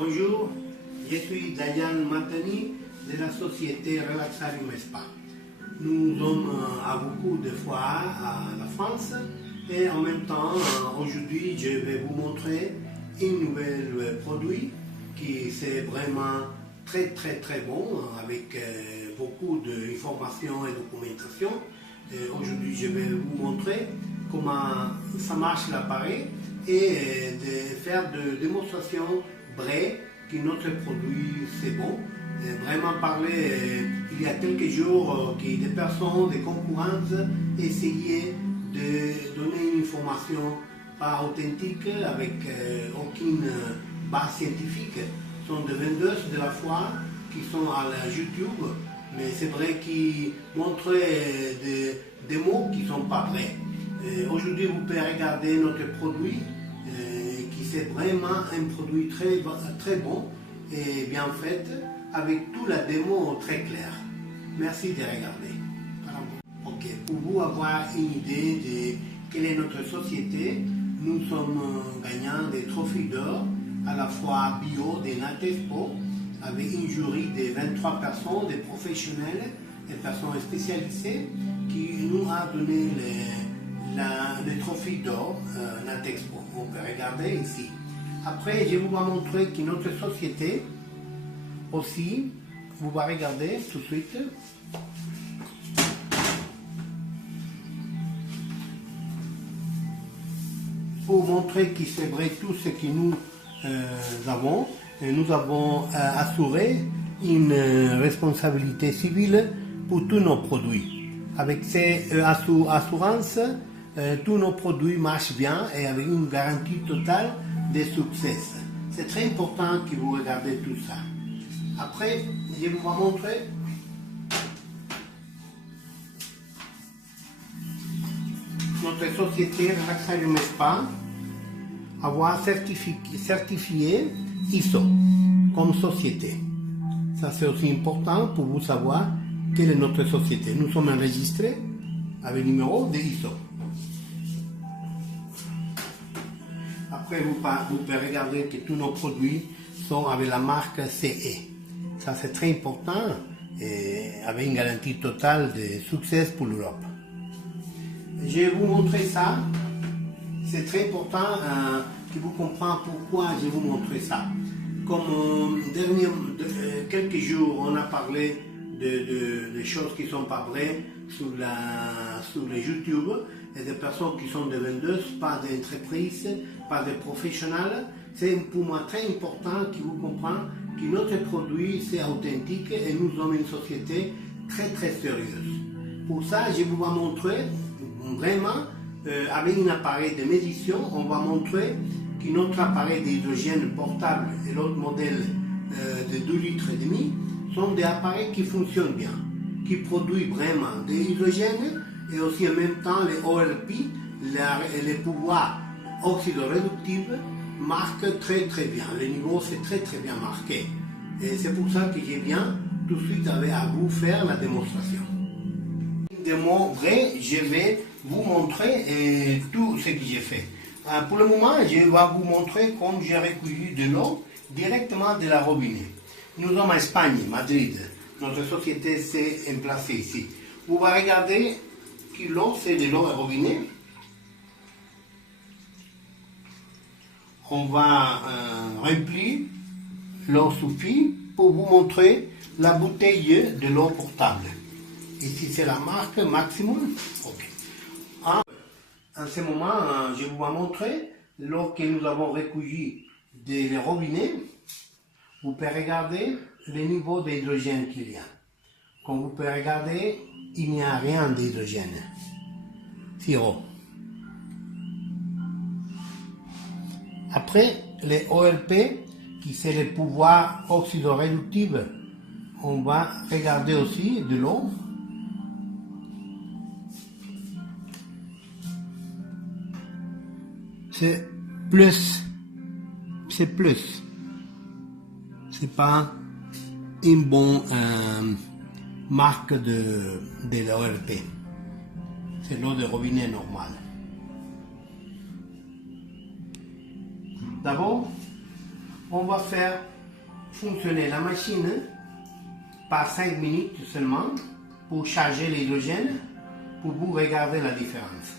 Bonjour, je suis Dayan Matani de la société Relaxarium Spa. Nous sommes à beaucoup de fois à la France et en même temps, aujourd'hui, je vais vous montrer un nouvel produit qui c'est vraiment très bon avec beaucoup d'informations et documentation. Aujourd'hui, je vais vous montrer comment ça marche l'appareil et de faire des démonstrations vraies que notre produit c'est bon. Vraiment parler, il y a quelques jours que des personnes, des concurrentes essayaient de donner une information pas authentique avec aucune base scientifique. Ce sont des vendeuses de la foi qui sont à la YouTube, mais c'est vrai qu'ils montrent des mots qui ne sont pas vrais. Aujourd'hui, vous pouvez regarder notre produit, qui c'est vraiment un produit très bon et bien fait, avec toute la démo très claire. Merci de regarder. Ok, pour vous avoir une idée de quelle est notre société, nous sommes gagnants des trophées d'or, à la fois bio des Natexpo, avec une jury de 23 personnes, des professionnels, des personnes spécialisées, qui nous a donné le trophée d'or Natexpo. On peut regarder ici. Après, je vous vais montrer que notre société aussi, vous va regarder tout de suite. Pour montrer que c'est vrai tout ce que nous avons assuré une responsabilité civile pour tous nos produits. Avec ces assurances, tous nos produits marchent bien et avec une garantie totale de succès. C'est très important que vous regardez tout ça. Après, je vous vais montrer notre société Relaxarium Spa avoir certifié ISO comme société. Ça c'est aussi important pour vous savoir quelle est notre société. Nous sommes enregistrés avec le numéro de ISO. Après, vous pouvez regarder que tous nos produits sont avec la marque CE. Ça, c'est très important et avec une garantie totale de succès pour l'Europe. Je vais vous montrer ça. C'est très important que vous compreniez pourquoi je vous montre ça. Comme quelques jours, on a parlé de choses qui ne sont pas vraies sur les YouTube et des personnes qui sont des vendeuses, pas d'entreprises, pas de professionnels. C'est pour moi très important que vous compreniez que notre produit c'est authentique et nous sommes une société très sérieuse. Pour ça, je vous vais montrer vraiment avec un appareil de médiation, on va montrer que notre appareil d'hydrogène portable et l'autre modèle de 2,5 litres sont des appareils qui fonctionnent bien, qui produisent vraiment de l'hydrogène et aussi en même temps les OLP, les pouvoirs oxydoréductifs marquent très bien. Le niveau c'est très bien marqué. Et c'est pour ça que je viens tout de suite à vous faire la démonstration. De mon vrai, je vais vous montrer tout ce que j'ai fait. Pour le moment, je vais vous montrer comment j'ai recueilli de l'eau directement de la robinet. Nous sommes en Espagne, Madrid. Notre société s'est emplacée ici. Vous allez regarder que l'eau, c'est de l'eau à robinet. On va remplir l'eau suffit pour vous montrer la bouteille de l'eau portable. Ici, c'est la marque Maximum. Okay. En ce moment, je vous vais montrer l'eau que nous avons recueillie des robinets. Vous pouvez regarder le niveau d'hydrogène qu'il y a. Comme vous pouvez regarder, il n'y a rien d'hydrogène. Zéro. Après, les OLP, qui c'est le pouvoir oxydoréductif, on va regarder aussi de l'eau. C'est plus. C'est plus. C'est pas une bonne marque de l'OLP. C'est l'eau de robinet normale. D'abord, on va faire fonctionner la machine par 5 minutes seulement pour charger l'hydrogène, pour vous regarder la différence.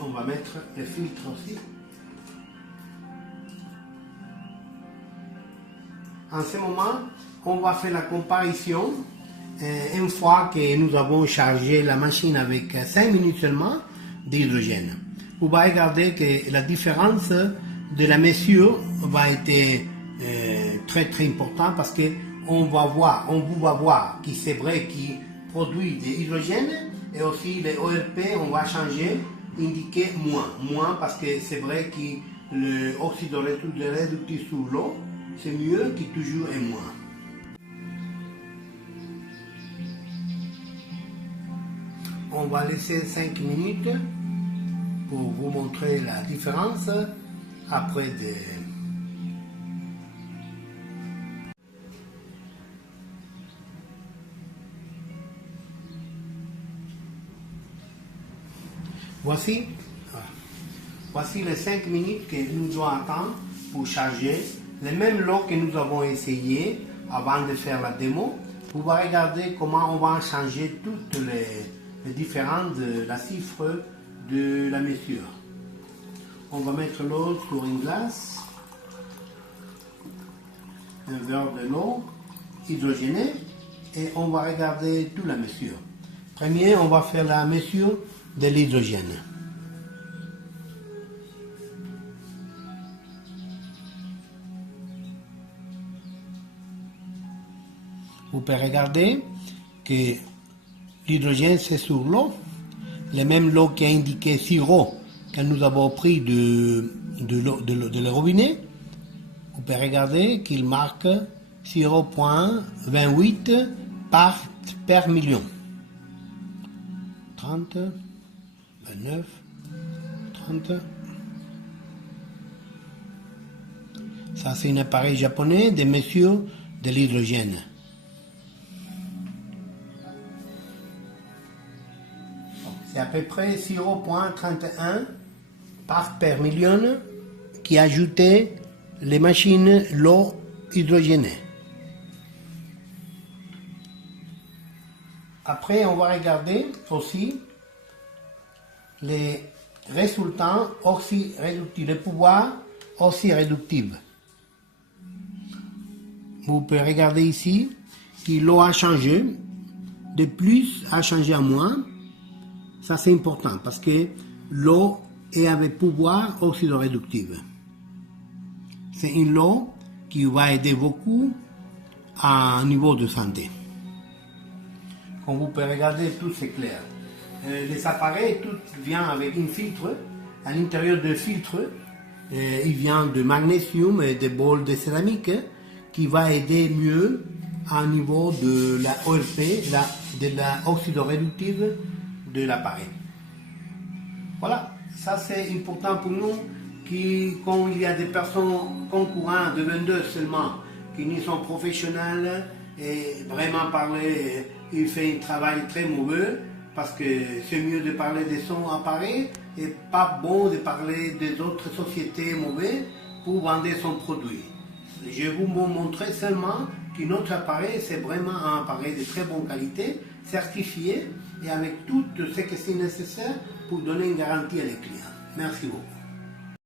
On va mettre le filtre aussi. En ce moment, on va faire la comparaison. Une fois que nous avons chargé la machine avec 5 minutes seulement d'hydrogène. Vous allez regarder que la différence de la mesure va être très très importante parce qu'on va voir, on va voir que c'est vrai qu'il produit de l'hydrogène et aussi les ORP, on va changer, indiquer moins parce que c'est vrai que l'oxyde réductif sur l'eau, c'est mieux que toujours et moins. On va laisser 5 minutes pour vous montrer la différence après de... Voici les 5 minutes que nous devons attendre pour charger le même lot que nous avons essayé avant de faire la démo. Vous allez regarder comment on va changer toutes les différences de la chiffre de la mesure. On va mettre l'eau sur une glace, un verre de l'eau hydrogénée et on va regarder toute la mesure. Premier, on va faire la mesure de l'hydrogène. Vous pouvez regarder que l'hydrogène c'est sur l'eau, le même l'eau qui a indiqué sirop que nous avons pris de le robinet. Vous pouvez regarder qu'il marque 0,28 per million. 30, 29, 30. Ça c'est un appareil japonais de mesure de l'hydrogène. C'est à peu près 0,31 parts per million qui ajoutait les machines l'eau hydrogénée. Après, on va regarder aussi les résultats oxyréductifs, le pouvoir oxyréductif. Vous pouvez regarder ici que l'eau a changé, de plus a changé à moins. Ça c'est important parce que l'eau est avec pouvoir oxydoréductif. C'est une eau qui va aider beaucoup à un niveau de santé. Comme vous pouvez regarder, tout c'est clair. Les appareils, tout vient avec un filtre. À l'intérieur du filtre, il vient de magnésium et de bols de céramique qui va aider mieux à un niveau de la ORP, de la oxydoréductive de l'appareil. Voilà, ça c'est important pour nous quand il y a des personnes concurrentes de vendeurs seulement qui ne sont professionnels et vraiment parler, il fait un travail très mauvais parce que c'est mieux de parler de son appareil et pas bon de parler des autres sociétés mauvaises pour vendre son produit. Je vais vous montrer seulement que notre appareil c'est vraiment un appareil de très bonne qualité, certifié et avec tout ce qui est nécessaire pour donner une garantie à les clients. Merci beaucoup.